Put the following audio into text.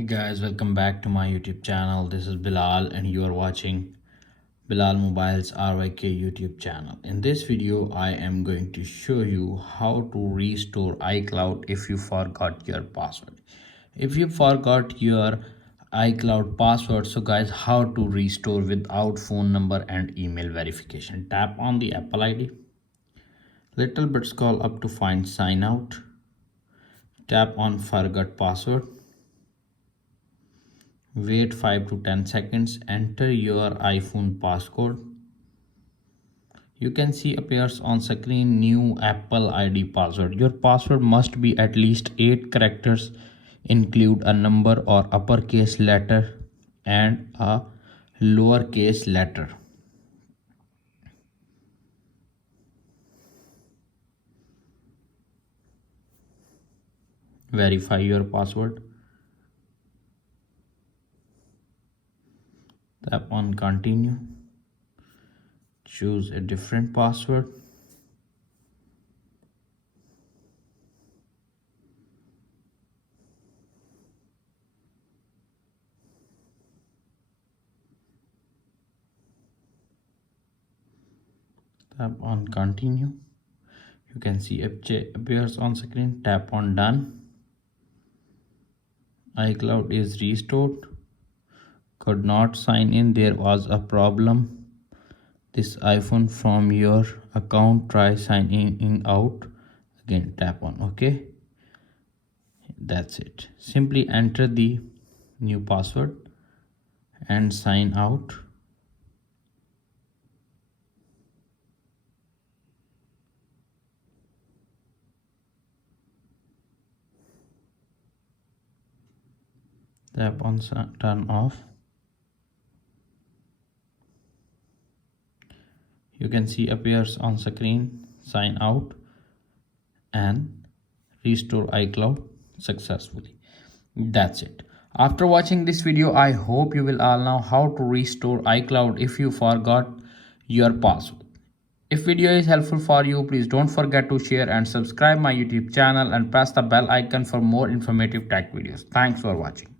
Hey guys, welcome back to my YouTube channel. This is Bilal and you are watching Bilal Mobile's RYK YouTube channel. In this video, I am going to show you how to restore iCloud if you forgot your password. If you forgot your iCloud password, so guys, how to restore without phone number and email verification. Tap on the Apple ID. Little bit scroll up to find sign out. Tap on forgot password. Wait 5 to 10 seconds. Enter your iPhone passcode. You can see appears on screen new Apple ID password. Your password must be at least 8 characters, include a number or uppercase letter and a lowercase letter. Verify your password. Tap on continue. Choose a different password. Tap on continue. You can see appears on screen. Tap on done. iCloud is restored. Could not sign in, there was a problem. This iPhone from your account, try signing in out. Again tap on OK. That's it. Simply enter the new password and sign out. Tap on turn off. You can see appears on screen sign out and restore iCloud successfully. That's it. After watching this video, I hope you will all know how to restore iCloud if you forgot your password. If video is helpful for you, please don't forget to share and subscribe my YouTube channel and press the bell icon for more informative tech videos. Thanks for watching.